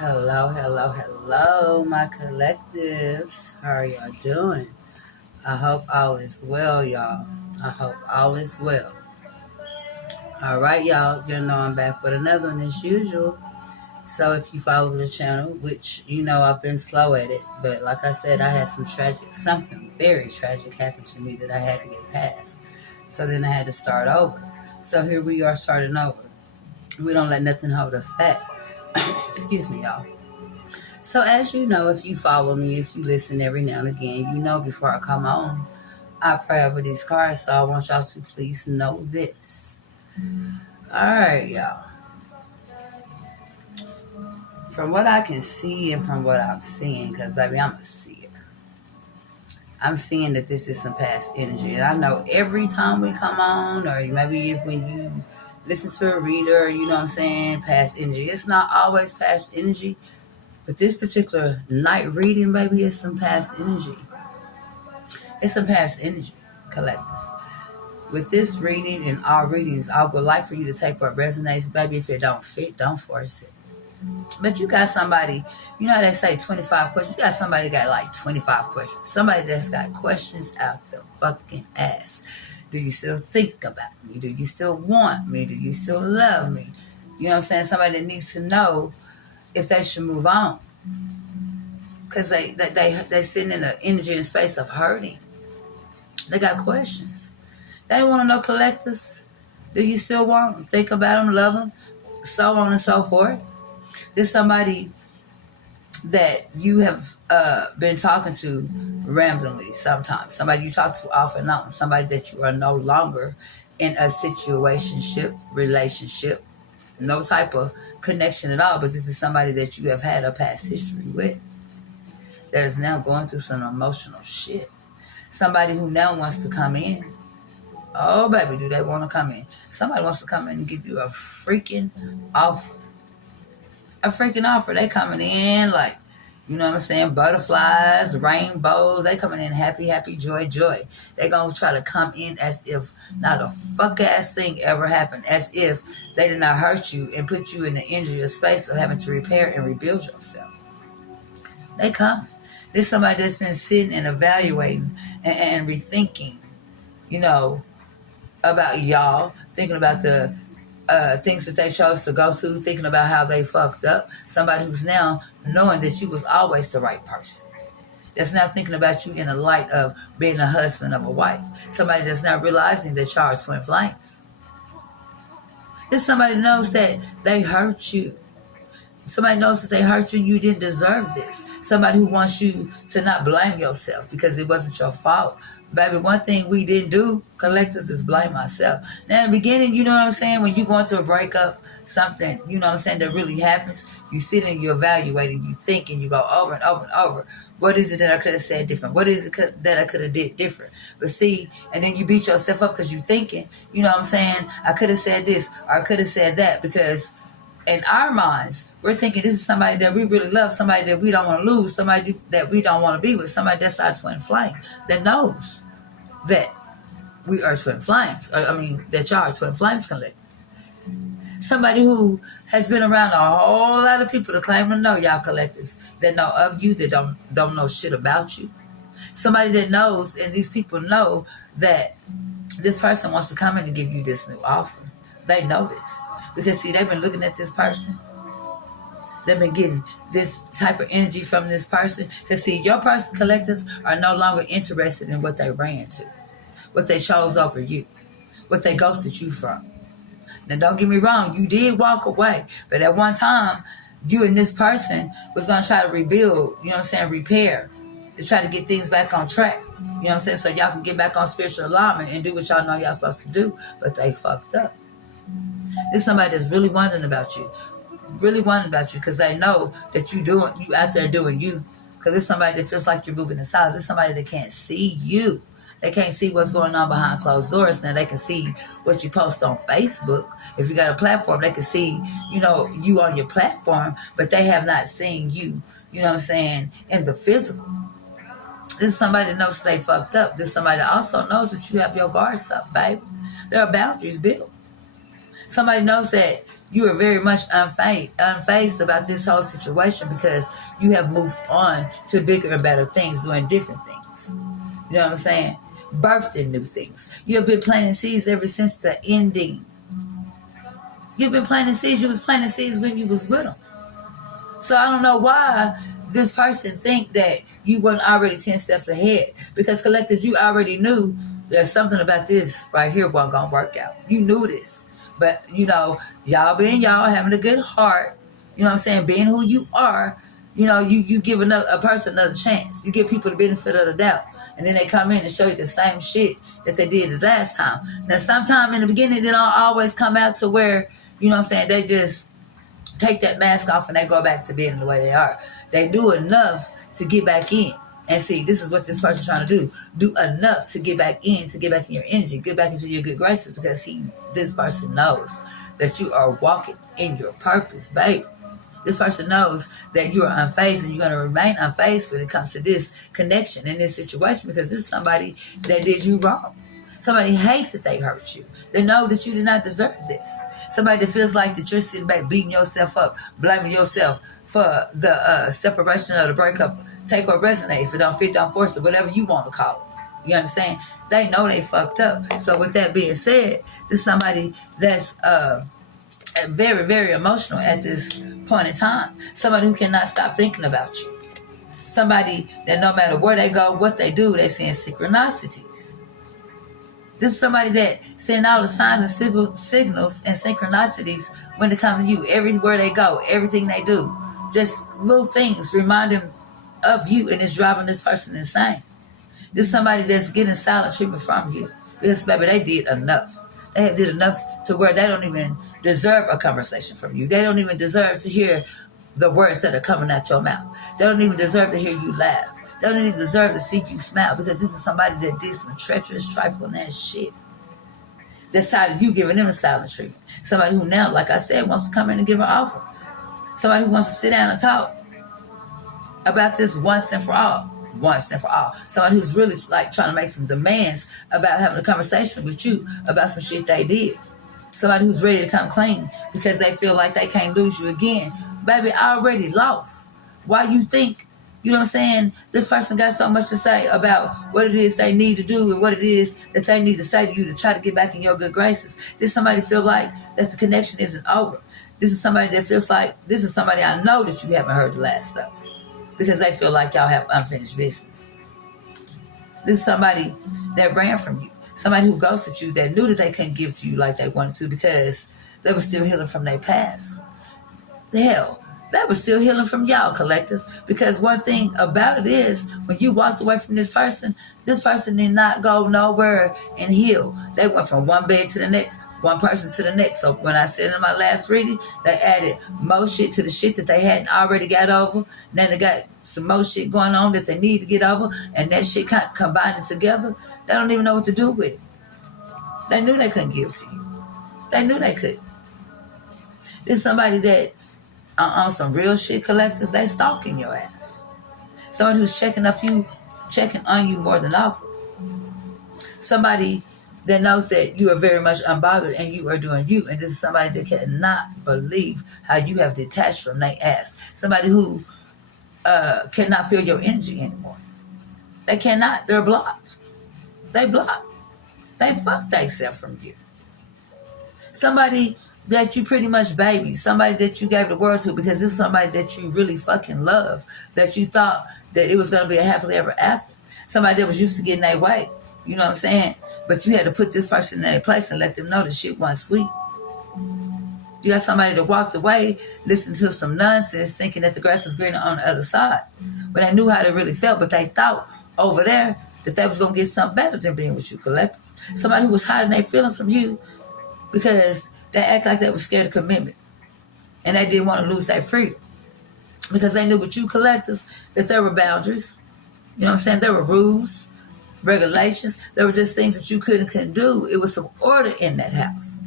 Hello, hello, hello, my collectives. How are y'all doing? I hope all is well, y'all. I hope all is well. All right, y'all. You know I'm back with another one as usual. So if you follow the channel, which you know I've been slow at it, but like I said, I had something very tragic happen to me that I had to get past. So then I had to start over. So here we are starting over. We don't let nothing hold us back. Excuse me, y'all. So as you know, if you follow me, if you listen every now and again, you know before I come on, I pray over these cards. So I want y'all to please know this. All right, y'all. From what I can see and from what I'm seeing, because baby, I'm a seer. I'm seeing that this is some past energy. And I know every time we come on, or maybe when you listen to a reader, you know what I'm saying, past energy. It's not always past energy. But this particular night reading, baby, is some past energy. It's some past energy, collectives. With this reading and all readings, I would like for you to take what resonates, baby. If it don't fit, don't force it. But you got somebody, you know how they say 25 questions? You got somebody that got like 25 questions. Somebody that's got questions out the fucking ass. Do you still think about me? Do you still want me? Do you still love me? You know what I'm saying? Somebody that needs to know if they should move on. Because they sitting in the energy and space of hurting. They got questions. They want to know, collectives, do you still want them? Think about them, love them, so on and so forth. There's somebody that you have been talking to randomly sometimes. Somebody you talk to off and on. Somebody that you are no longer in a situationship, relationship, no type of connection at all. But this is somebody that you have had a past history with that is now going through some emotional shit. Somebody who now wants to come in. Oh, baby, do they want to come in? Somebody wants to come in and give you a freaking offer. A freaking offer. They coming in like, you know what I'm saying, butterflies, rainbows. They coming in happy, happy, joy, joy. They going to try to come in as if not a fuck-ass thing ever happened. As if they did not hurt you and put you in the energy or space of having to repair and rebuild yourself. They come. There's somebody that's been sitting and evaluating and rethinking, you know, about y'all, thinking about the things that they chose to go to, thinking about how they fucked up. Somebody who's now knowing that you was always the right person. That's now thinking about you in the light of being a husband of a wife. Somebody that's now realizing that y'all are twin flames. There's somebody that knows that they hurt you. Somebody knows that they hurt you and you didn't deserve this. Somebody who wants you to not blame yourself because it wasn't your fault. Baby, one thing we didn't do, collectives, is blame ourselves. Now, in the beginning, you know what I'm saying? When you go into a breakup, something, you know what I'm saying, that really happens, you sit and you evaluate and you think and you go over and over and over. What is it that I could have said different? What is it that I could have did different? But see, and then you beat yourself up because you're thinking, you know what I'm saying, I could have said this or I could have said that, because in our minds, we're thinking this is somebody that we really love, somebody that we don't want to lose, somebody that we don't want to be with, somebody that's our twin flame, that knows that we are twin flames. I mean, that y'all are twin flames collective. Somebody who has been around a whole lot of people to claim to know y'all collectives, that know of you, that don't know shit about you. Somebody that knows, and these people know that this person wants to come in and give you this new offer. They know this. Because, see, they've been looking at this person. They've been getting this type of energy from this person. Because, see, your person collectives are no longer interested in what they ran to, what they chose over you, what they ghosted you from. Now, don't get me wrong. You did walk away. But at one time, you and this person was going to try to rebuild, you know what I'm saying, repair, to try to get things back on track. You know what I'm saying? So y'all can get back on spiritual alignment and do what y'all know y'all supposed to do. But they fucked up. There's somebody that's really wondering about you. Really wondering about you because they know that you out there doing you. Because there's somebody that feels like you're moving in silence. There's somebody that can't see you. They can't see what's going on behind closed doors. Now they can see what you post on Facebook. If you got a platform, they can see, you know, you on your platform, but they have not seen you, you know what I'm saying, in the physical. This is somebody that knows they fucked up. This is somebody that also knows that you have your guards up, baby. There are boundaries built. Somebody knows that You are very much unfazed about this whole situation because you have moved on to bigger and better things, doing different things. You know what I'm saying? Birthing new things. You have been planting seeds ever since the ending. You've been planting seeds. You was planting seeds when you was with them. So I don't know why this person think that you weren't already 10 steps ahead. Because collective, you already knew there's something about this right here wasn't going to work out. You knew this. But, you know, y'all being y'all, having a good heart, you know what I'm saying, being who you are, you know, you give a person another chance. You give people the benefit of the doubt. And then they come in and show you the same shit that they did the last time. Now, sometime in the beginning, they don't always come out to where, you know what I'm saying, they just take that mask off and they go back to being the way they are. They do enough to get back in. And see, this is what this person's trying to do. Do enough to get back in your energy, get back into your good graces, because this person knows that you are walking in your purpose, babe. This person knows that you are unfazed and you're going to remain unfazed when it comes to this connection in this situation, because this is somebody that did you wrong. Somebody hate that they hurt you. They know that you did not deserve this. Somebody that feels like that you're sitting back beating yourself up, blaming yourself for the separation or the breakup. Take or resonate. If it don't fit, don't force it. Whatever you want to call it. You understand? They know they fucked up. So with that being said, this is somebody that's very, very emotional at this point in time. Somebody who cannot stop thinking about you. Somebody that no matter where they go, what they do, they seeing synchronicities. This is somebody that seeing all the signs and signals and synchronicities when they come to you. Everywhere they go, everything they do. Just little things remind them of you, and it's driving this person insane. This is somebody that's getting silent treatment from you. Because, baby, they did enough. They have did enough to where they don't even deserve a conversation from you. They don't even deserve to hear the words that are coming out your mouth. They don't even deserve to hear you laugh. They don't even deserve to see you smile, because this is somebody that did some treacherous, trifling ass shit. Decided you giving them a silent treatment. Somebody who now, like I said, wants to come in and give an offer. Somebody who wants to sit down and talk about this once and for all. Once and for all. Somebody who's really like trying to make some demands about having a conversation with you about some shit they did. Somebody who's ready to come clean because they feel like they can't lose you again. Baby, I already lost. Why you think, you know what I'm saying, this person got so much to say about what it is they need to do and what it is that they need to say to you to try to get back in your good graces. This somebody feel like that the connection isn't over. This is somebody that feels like, this is somebody I know that you haven't heard the last stuff, because they feel like y'all have unfinished business. This is somebody that ran from you. Somebody who ghosted you, that knew that they couldn't give to you like they wanted to because they were still healing from their past. Hell, that was still healing from y'all, collectives. Because one thing about it is, when you walked away from this person did not go nowhere and heal. They went from one bed to the next, one person to the next. So when I said in my last reading, they added more shit to the shit that they hadn't already got over. Now they got some more shit going on that they need to get over, and that shit combined it together. They don't even know what to do with it. They knew they couldn't give to you. They knew they couldn't. There's somebody that on some real shit, collectives, they stalking your ass. Somebody who's checking on you more than often. Somebody that knows that you are very much unbothered and you are doing you. And this is somebody that cannot believe how you have detached from their ass. Somebody who cannot feel your energy anymore. They cannot. They're blocked. They blocked. They fucked themselves from you. Somebody that you pretty much baby, somebody that you gave the world to, because this is somebody that you really fucking love, that you thought that it was going to be a happily ever after. Somebody that was used to getting their way, you know what I'm saying? But you had to put this person in their place and let them know the shit wasn't sweet. You got somebody that walked away, listened to some nonsense, thinking that the grass was greener on the other side. But they knew how they really felt, but they thought over there that they was going to get something better than being with you, collective. Somebody who was hiding their feelings from you because they act like they were scared of commitment. And they didn't want to lose their freedom. Because they knew with you collectives that there were boundaries. You know what I'm saying? There were rules, regulations. There were just things that you couldn't do. It was some order in that house.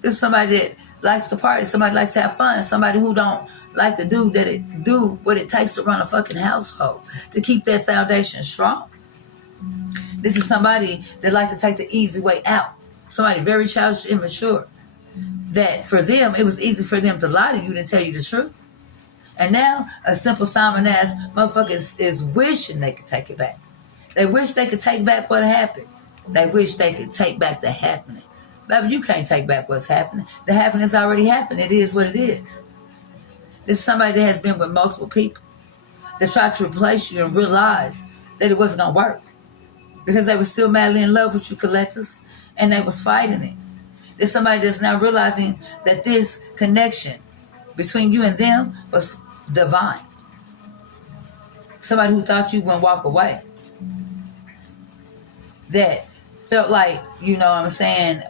This is somebody that likes to party. Somebody likes to have fun. Somebody who don't like to do what it takes to run a fucking household, to keep that foundation strong. This is somebody that likes to take the easy way out. Somebody very childish, immature. that for them, it was easy for them to lie to you than tell you the truth. And now, a simple Simon ass motherfucker is wishing they could take it back. They wish they could take back what happened. They wish they could take back the happening. Baby, you can't take back what's happening. The happening's already happened. It is what it is. This is somebody that has been with multiple people that tried to replace you and realized that it wasn't going to work because they were still madly in love with you, collectors, and they was fighting it. There's somebody that's now realizing that this connection between you and them was divine. Somebody who thought you wouldn't walk away. That felt like, you know what I'm saying,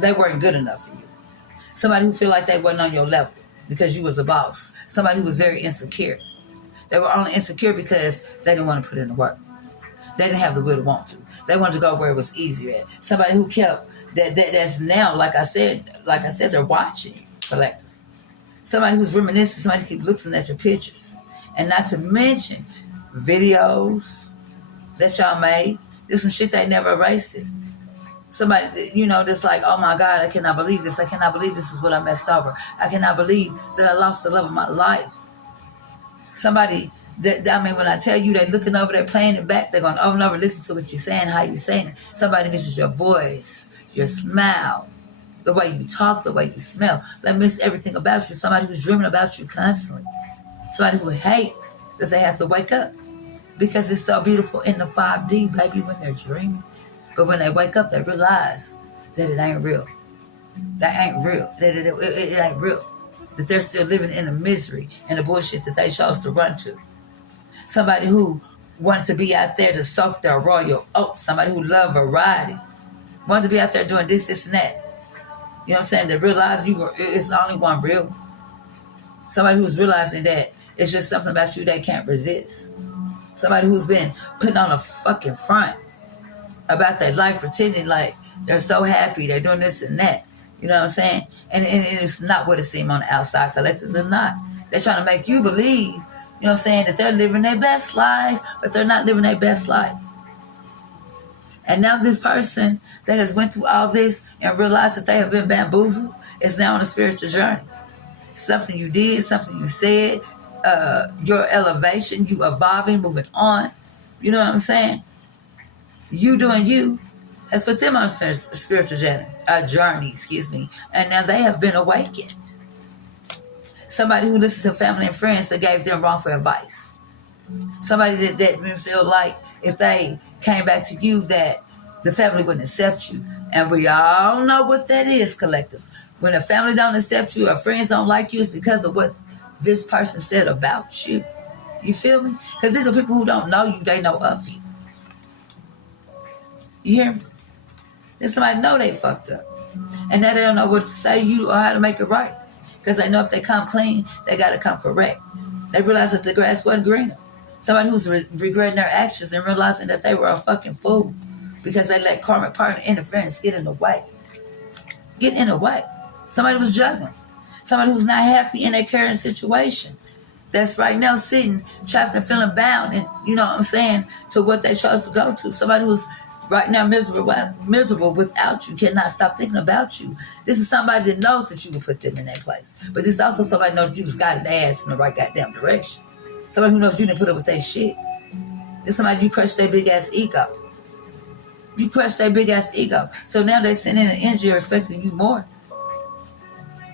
they weren't good enough for you. Somebody who feel like they wasn't on your level because you was the boss. Somebody who was very insecure. They were only insecure because they didn't want to put in the work. They didn't have the will to want to. They wanted to go where it was easier at. Somebody who kept that's now, like I said, they're watching, collectors. Somebody who's reminiscing, somebody who keeps looking at your pictures. And not to mention videos that y'all made. There's some shit they never erased it. Somebody, you know, that's like, oh my God, I cannot believe this. I cannot believe this is what I messed over. I cannot believe that I lost the love of my life. Somebody that, I mean, when I tell you they're looking over, they're playing it back, they're going over and over, listen to what you're saying, how you're saying it. Somebody misses your voice, your smile, the way you talk, the way you smell. They miss everything about you. Somebody who's dreaming about you constantly. Somebody who hate that they have to wake up because it's so beautiful in the 5D, baby, when they're dreaming. But when they wake up, they realize that it ain't real. That ain't real. That it ain't real. That they're still living in the misery and the bullshit that they chose to run to. Somebody who wanted to be out there to soak their royal oats. Somebody who loved variety. Wanted to be out there doing this, and that. You know what I'm saying? They realize it's only one real. Somebody who's realizing that it's just something about you they can't resist. Somebody who's been putting on a fucking front about their life, pretending like they're so happy, they're doing this and that. You know what I'm saying? And it's not what it seems on the outside. Collectors are not. They're trying to make you believe, you know what I'm saying, that they're living their best life, but they're not living their best life. And now this person that has went through all this and realized that they have been bamboozled is now on a spiritual journey. Something you did, something you said, your elevation, you evolving, moving on. You know what I'm saying? You doing you has put them on a spiritual journey, and now they have been awakened. Somebody who listens to family and friends that gave them wrongful advice. Somebody that didn't feel like if they came back to you that the family wouldn't accept you. And we all know what that is, collectors. When a family don't accept you or friends don't like you, it's because of what this person said about you. You feel me? Because these are people who don't know you, they know of you. You hear me? Then somebody know they fucked up. And now they don't know what to say to you or how to make it right. Because they know if they come clean, they got to come correct. They realize that the grass wasn't greener. Somebody who's regretting their actions and realizing that they were a fucking fool because they let karmic partner interference get in the way. Get in the way. Somebody was juggling. Somebody who's not happy in their current situation. That's right now sitting, trapped and feeling bound and, you know what I'm saying, to what they chose to go to. Somebody who's right now miserable without you, cannot stop thinking about you. This is somebody that knows that you will put them in their place. But this is also somebody who knows that you was guiding their ass in the right goddamn direction. Somebody who knows you didn't put up with their shit. This is somebody you crushed their big ass ego. You crushed their big ass ego. So now they're sending an energy respecting you more.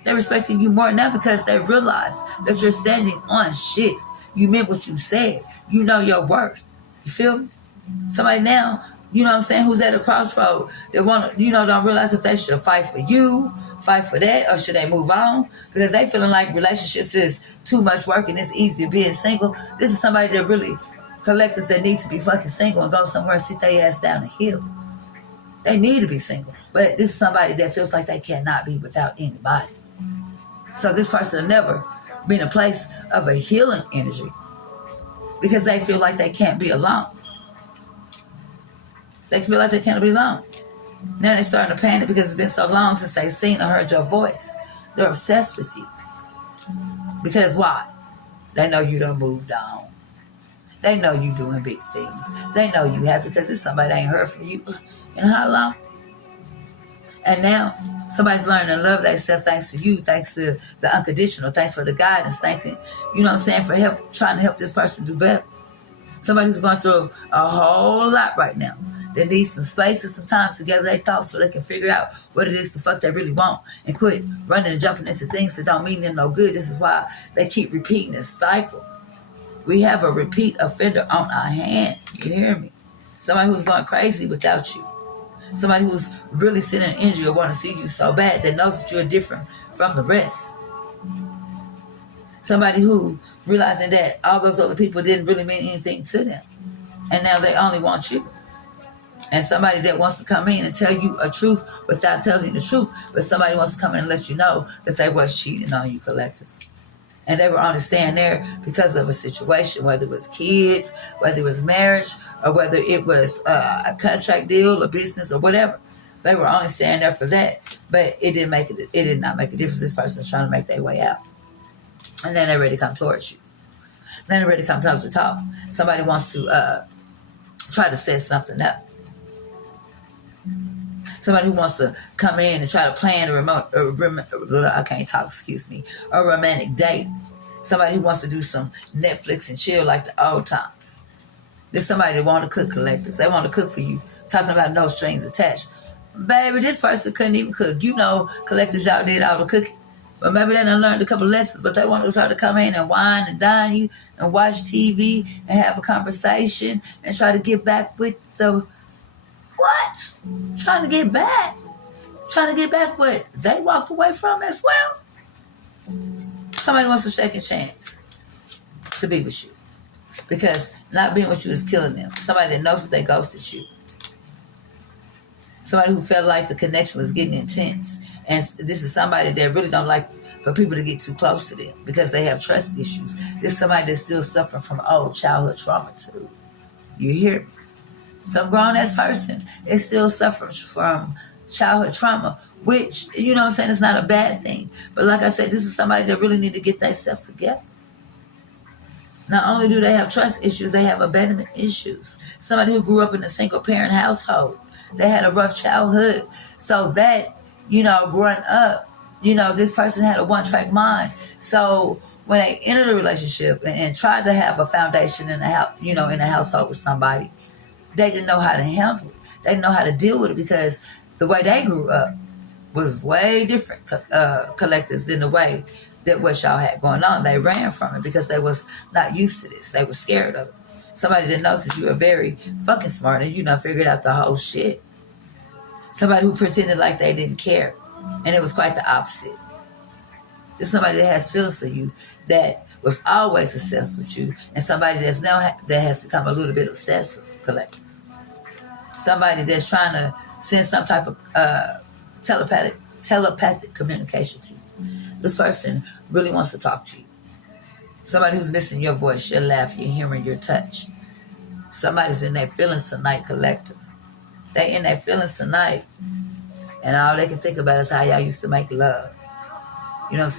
They're respecting you more now because they realize that you're standing on shit. You meant what you said. You know your worth. You feel me? Somebody now, you know what I'm saying, who's at a crossroad, they want to, you know, don't realize if they should fight for you, fight for that, or should they move on? Because they feeling like relationships is too much work and it's easy being single. This is somebody that really, collectors that need to be fucking single and go somewhere and sit their ass down and heal. They need to be single. But this is somebody that feels like they cannot be without anybody. So this person will never be in a place of a healing energy because they feel like they can't be alone. They feel like they can't be alone. Now they're starting to panic because it's been so long since they've seen or heard your voice. They're obsessed with you. Because why? They know you done moved on. They know you doing big things. They know you happy because it's somebody that ain't heard from you in how long? And now somebody's learning to love themselves thanks to you, thanks to the unconditional, thanks for the guidance, thanks to, you know what I'm saying, for help, trying to help this person do better. Somebody who's going through a whole lot right now. They need some space and some time to gather their thoughts so they can figure out what it is the fuck they really want and quit running and jumping into things that don't mean them no good. This is why they keep repeating this cycle. We have a repeat offender on our hand. You hear me? Somebody who's going crazy without you. Somebody who's really sitting in injury or want to see you so bad that knows that you're different from the rest. Somebody who realizing that all those other people didn't really mean anything to them. And now they only want you. And somebody that wants to come in and tell you a truth without telling you the truth, but somebody wants to come in and let you know that they was cheating on you, collectives. And they were only staying there because of a situation, whether it was kids, whether it was marriage, or whether it was a contract deal, a business, or whatever. They were only staying there for that, but it did not make a difference. This person is trying to make their way out. And then they're ready to come towards you. Then they're ready to come towards the top. Somebody wants to try to set something up. Somebody who wants to come in and try to plan a romantic date. Somebody who wants to do some Netflix and chill like the old times. There's somebody that want to cook, collectives. They want to cook for you. Talking about no strings attached. Baby, this person couldn't even cook. You know, collectives out did all the cooking. But maybe they done learned a couple lessons, but they want to try to come in and wine and dine you and watch TV and have a conversation and try to get back with the... What? Trying to get back. Trying to get back what they walked away from as well. Somebody wants a second chance to be with you. Because not being with you is killing them. Somebody that knows that they ghosted you. Somebody who felt like the connection was getting intense. And this is somebody that really don't like for people to get too close to them because they have trust issues. This is somebody that's still suffering from old childhood trauma too. You hear me? Some grown-ass person is still suffering from childhood trauma, which, you know what I'm saying, is not a bad thing. But like I said, this is somebody that really need to get themselves together. Not only do they have trust issues, they have abandonment issues. Somebody who grew up in a single-parent household. They had a rough childhood. So that, you know, growing up, you know, this person had a one-track mind. So when they entered a relationship and tried to have a foundation in the house, you know, in a household with somebody, they didn't know how to handle it. They didn't know how to deal with it because the way they grew up was way different collectives than the way that what y'all had going on. They ran from it because they was not used to this. They were scared of it. Somebody that knows that you are very fucking smart and you done figured out the whole shit. Somebody who pretended like they didn't care. And it was quite the opposite. It's somebody that has feelings for you, that was always obsessed with you, and somebody that's now that has become a little bit obsessive, collectives. Somebody that's trying to send some type of telepathic communication to you. This person really wants to talk to you. Somebody who's missing your voice, your laugh, your hearing, your touch. Somebody's in their feelings tonight, collectives. They in their feelings tonight, and all they can think about is how y'all used to make love. You know what I'm saying?